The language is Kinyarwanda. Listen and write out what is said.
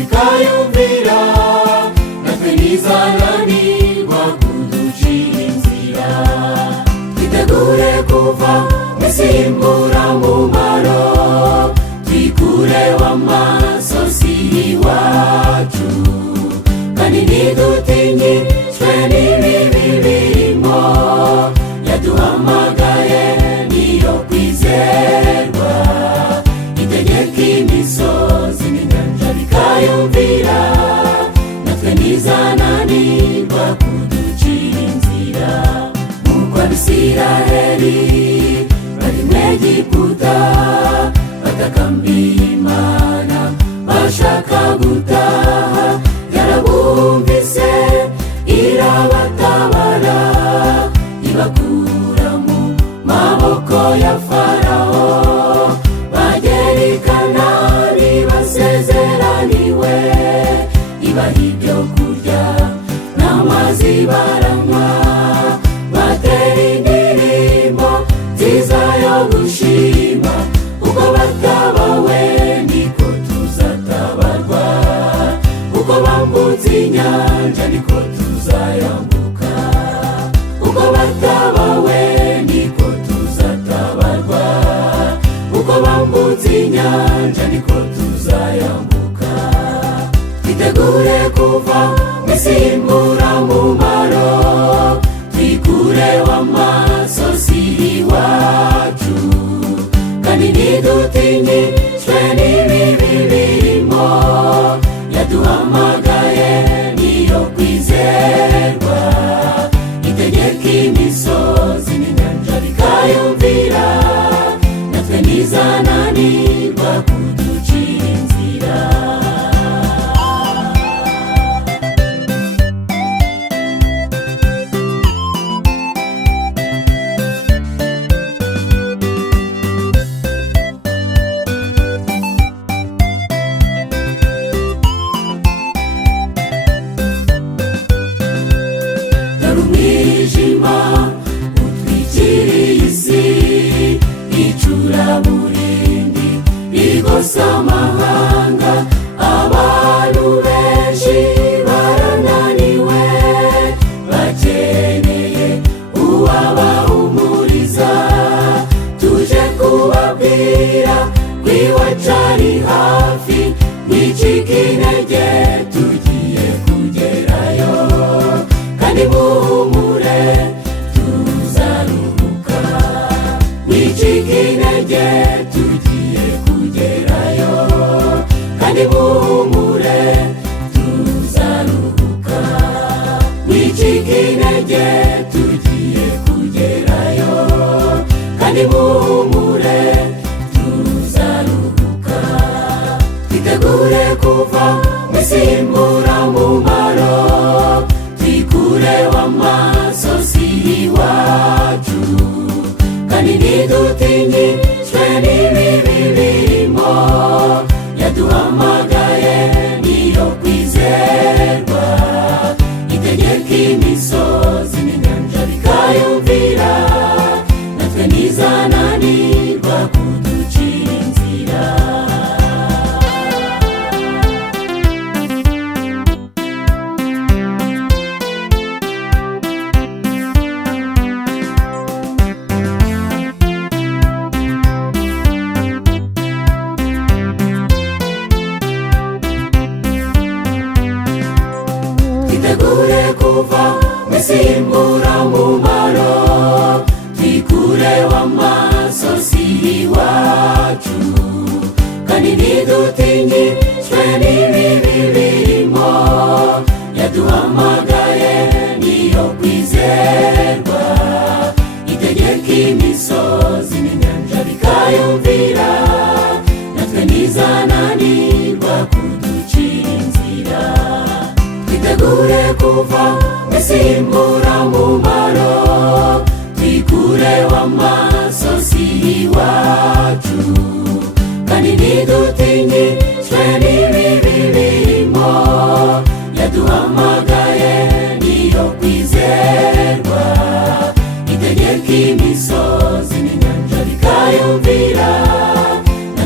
bikayumvira, natwe ntizananirwa kuducira inzira. Twitegure kuva mw'isi y'imburamumaro, twikureho amasozi y'iwacu, kandi ntidutinyishwe n'ibibi birimo. Yaduhamagaye niyo kwizerwa, itegeka imisozi n'inyanja bikayumvira, natwe ntizananirwa kuducira inzira. Nk'uko Abisiraheli bari mu Egiputa, batakambiye Imana bashaka gutaha, yarabumvise irabatabara, ibakura mu maboko ya Farawo. Bagera i Kanani basezeraniwe, ibaha ibyo kurya n'amazi baranywa, batera indirimbo nziza yo gushima. Uko batabawe niko tuzatabarwa, uko bambutse inyanja niko tuzayambuka. Uko batabawe niko tuzatabarwa, uko bambutse inyanja niko tuzayambuka. Twitegure kuva mw'isi y'imburamumaro, twikureho amasozi y'iwacu, kandi ntidutinyishwe n'ibibi birimo. Yaduhamagaye niyo kwizerwa, itegeka imisozi n'inyanja bikayumvira, natwe ntizananirwa kuducira inzira. Umwijima utwikiriye isi, icuraburindi rigose amahanga. Abantu benshi barananiwe, bakeneye uwabahumuriza. Tuje kubabwira ko iwacu ari hafi, mwicike intege tugiye kugerayo, kandi muhumure tuzaruhuka. Mwicike intege tugiye kugerayo, kandi muhumure tuzaruhuka. Mwicike intege tugiye kugerayo, kandi muhumure tuzaruhuka. Twitegure kuva mw'isi y'imburamumaro, twikureho amasozi y'iwacu, kandi ntidutinyishwe n'ibibi birimo. Yaduhamagaye niyo kwizerwa, itegeka imisozi n'inyanja bikayumvira, natwe ntizananirwa kuducira inzira. Twitegure kuva mw'isi y'imburamumaro, twikureho amasozi y'iwacu, kandi ntidutinyishwe n'ibibi birimo. Yaduhamagaye niyo kwizerwa, itegeka imisozi n'inyanja bikayumvira, natwe ntizananirwa kuducira inzira. Twitegure kuva